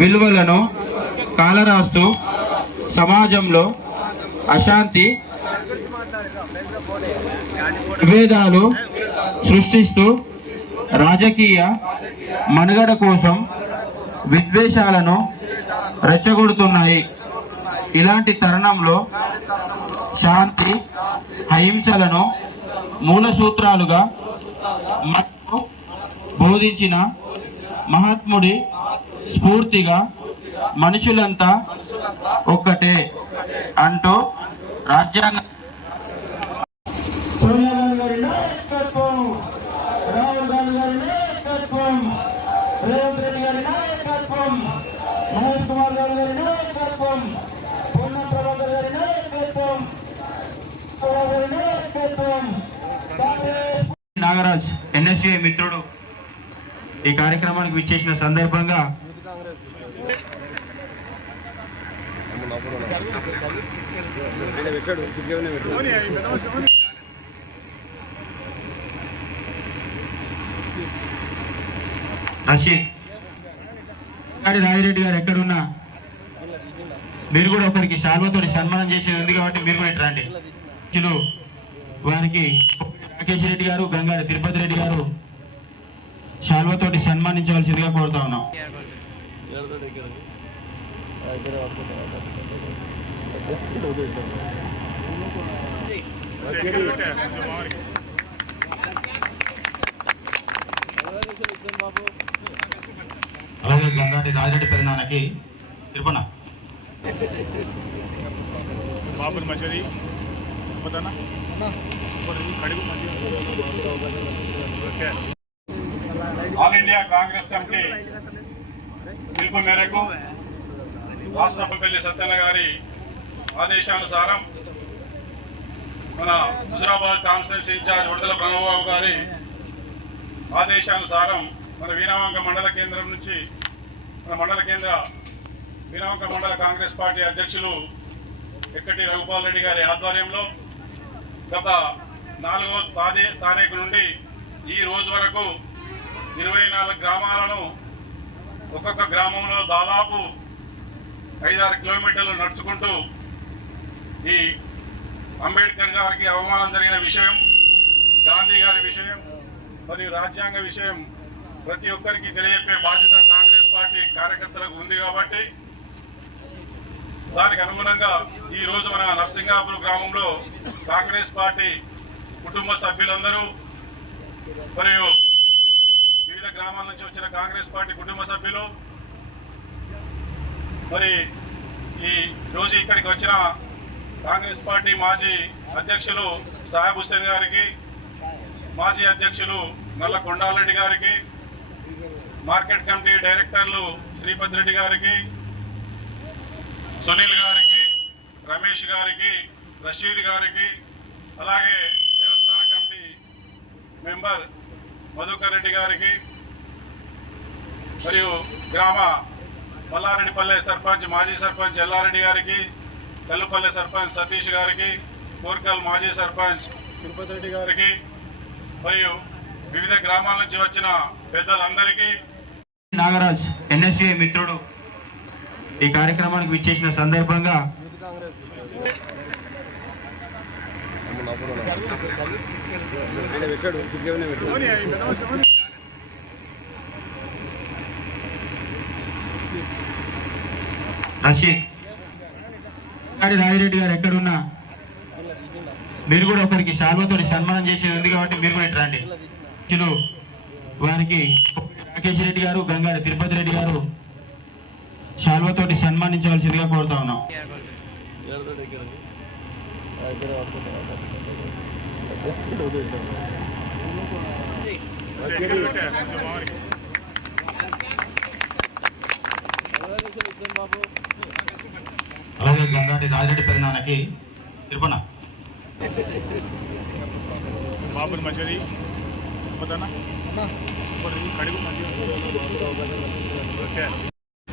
విలువలను కాలరాస్తూ సమాజంలో అశాంతి విభేదాలు సృష్టిస్తూ రాజకీయ మనుగడ కోసం విద్వేషాలను రెచ్చగొడుతున్నాయి. ఇలాంటి తరుణంలో శాంతి అహింసలను మూల సూత్రాలుగా మనకు బోధించిన మహాత్ముడి స్ఫూర్తిగా మనుషులంతా ఒక్కటే అంటూ రాజ్యాంగ నాగరాజ్ ఎన్ఎస్ఏ మిత్రుడు ఈ కార్యక్రమానికి విచ్చేసిన సందర్భంగా రషీద్ రాజిరెడ్డి గారు ఎక్కడున్నా మీరు కూడా ఒకరికి శాల్వతో సన్మానం చేసేది ఉంది కాబట్టి మీరు కూడా రండి. వారికి రాకేష్ రెడ్డి గారు, గంగారి తిరుపతి రెడ్డి గారు శాల్వతోటి సన్మానించవలసిందిగా కోరుతా ఉన్నాం. అలాగే గంగాటి రాజిరెడ్డి పెరునాన్నకి తిరుపన ఆల్ ఇండియా కాంగ్రెస్ కమిటీ పిలుపు మేరకు రాష్ట్రపల్లి సత్యన్న గారి ఆదేశానుసారం మన హుజురాబాద్ కాన్స్టిట్యున్సీ ఇన్ఛార్జ్ విడుదల ప్రణవబాబు గారి ఆదేశానుసారం మన వీణవంక మండల కేంద్రం నుంచి మన మండల కేంద్ర వీణవంక మండల కాంగ్రెస్ పార్టీ అధ్యక్షులు ఎక్కటి రఘుపాల్ రెడ్డి గారి ఆధ్వర్యంలో గత 4వ తారీఖు నుండి ఈ రోజు వరకు 24 గ్రామాలను ఒక్కొక్క గ్రామంలో దాదాపు 5-6 కిలోమీటర్లు నడుచుకుంటూ ఈ అంబేద్కర్ గారికి అవమానం జరిగిన విషయం, గాంధీ గారి విషయం మరియు రాజ్యాంగ విషయం ప్రతి ఒక్కరికి తెలియజెప్పే బాధ్యత కాంగ్రెస్ పార్టీ కార్యకర్తలకు ఉంది. కాబట్టి దానికి అనుగుణంగా ఈ రోజు మన నర్సింగాపూర్ గ్రామంలో కాంగ్రెస్ పార్టీ కుటుంబ సభ్యులందరూ మరియు వివిధ గ్రామాల నుంచి వచ్చిన కాంగ్రెస్ పార్టీ కుటుంబ సభ్యులు మరి ఈ రోజు ఇక్కడికి వచ్చిన కాంగ్రెస్ పార్టీ మాజీ అధ్యక్షులు సాహెబ్ హుస్సేన్ గారికి, మాజీ అధ్యక్షులు నల్ల కొండారెడ్డి గారికి, మార్కెట్ కమిటీ డైరెక్టర్లు శ్రీపతి రెడ్డి గారికి, సునీల్ గారికి, రమేష్ గారికి, రషీద్ గారికి, అలాగే దేవస్థాన కమిటీ మెంబర్ మధుకర్ రెడ్డి గారికి మరియు గ్రామ మల్లారెడ్డిపల్లె సర్పంచ్ మాజీ సర్పంచ్ ఎల్లారెడ్డి గారికి, కల్లుపల్లె సర్పంచ్ సతీష్ గారికి, కోర్కల్ మాజీ సర్పంచ్ తిరుపతి రెడ్డి గారికి మరియు వివిధ గ్రామాల నుంచి వచ్చిన పెద్దలందరికీ నాగరాజ్ ఎన్ఎస్ఏ మిత్రుడు ఈ కార్యక్రమానికి విచ్చేసిన సందర్భంగా రషీద్ రాజిరెడ్డి గారు ఎక్కడున్నా మీరు కూడా ఒకరికి శాల్వతో సన్మానం చేసేది ఉంది కాబట్టి మీరు కూడా రండి. వారికి రాకేష్ రెడ్డి గారు, గంగారి తిరుపతి రెడ్డి గారు శాల్వతోటి సన్మానించవలసిందిగా కోరుతా ఉన్నాం. అలాగే గంగాటి రాజిరెడ్డి పెరునాన్నకి తిరుపన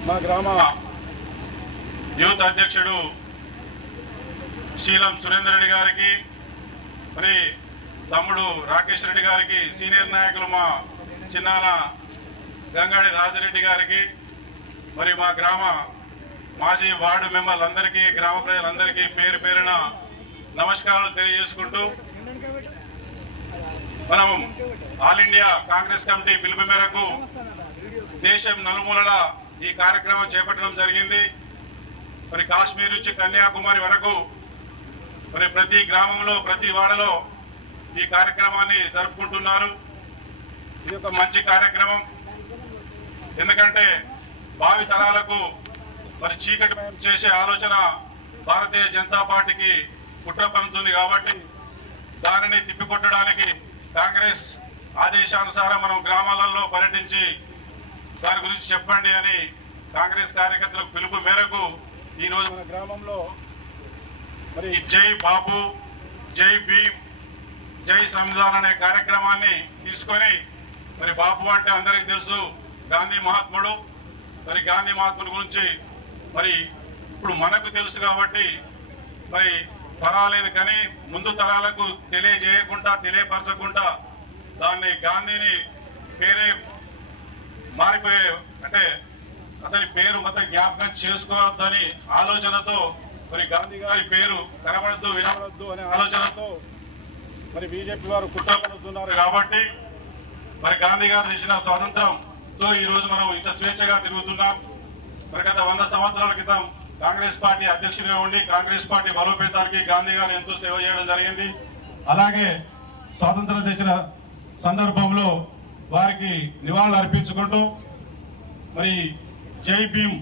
మా గ్రామ యూత్ అధ్యక్షుడు శీలం సురేందర్ రెడ్డి గారికి, మరి తమ్ముడు రాకేష్ రెడ్డి గారికి, సీనియర్ నాయకులు మా చిన్నాన గంగాడి రాజిరెడ్డి గారికి, మరి మా గ్రామ మాజీ వార్డు మెంబర్లందరికీ, గ్రామ ప్రజలందరికీ పేరు పేరున నమస్కారాలు తెలియజేసుకుంటూ, మనం ఆల్ ఇండియా కాంగ్రెస్ కమిటీ పిలుపు మేరకు దేశం నలుమూలల ఈ కార్యక్రమం చేపట్టడం జరిగింది. మరి కాశ్మీర్ నుంచి కన్యాకుమారి వరకు మరి ప్రతి గ్రామంలో, ప్రతి వాడలో ఈ కార్యక్రమాన్ని జరుపుకుంటున్నారు. ఇది ఒక మంచి కార్యక్రమం. ఎందుకంటే భావి తరాలకు మరి చీకటి చేసే ఆలోచన భారతీయ జనతా పార్టీకి కుట్ర పన్నుతుంది. కాబట్టి దానిని తిప్పికొట్టడానికి కాంగ్రెస్ ఆదేశానుసారం మనం గ్రామాలలో పర్యటించి దాని గురించి చెప్పండి అని కాంగ్రెస్ కార్యకర్తలకు పిలుపు మేరకు ఈరోజు మన గ్రామంలో మరి జై బాబు, జై భీమ్, జై సంవిధాన్ అనే కార్యక్రమాన్ని తీసుకొని, మరి బాబు అంటే అందరికీ తెలుసు గాంధీ మహాత్ముడు. మరి గాంధీ మహాత్ముడి గురించి మరి ఇప్పుడు మనకు తెలుసు కాబట్టి మరి పర్వాలేదు, కానీ ముందు తరాలకు తెలియజేయకుండా, తెలియపరచకుండా దాన్ని గాంధీని పేరే మారిపోయే, అంటే అతని పేరు మొత్తం జ్ఞాపకం చేసుకోవద్దని ఆలోచనతో మరి గాంధీ గారి పేరు కనబడద్దు, వినబడద్దు అనే ఆలోచనతో మరి బీజేపీ వారు కుట్ర పడుతున్నారు. కాబట్టి మరి గాంధీ గారు ఇచ్చిన స్వాతంత్రంతో ఈ రోజు మనం ఇంత స్వేచ్ఛగా తిరుగుతున్నాం. మరి గత 100 సంవత్సరాల క్రితం కాంగ్రెస్ పార్టీ అధ్యక్షుడిగా ఉండి కాంగ్రెస్ పార్టీ బలోపేతానికి గాంధీ గారు ఎంతో సేవ చేయడం జరిగింది. అలాగే స్వాతంత్రం తెచ్చిన సందర్భంలో వారికి నివాళులు అర్పించుకుంటూ మరి జై భీమ్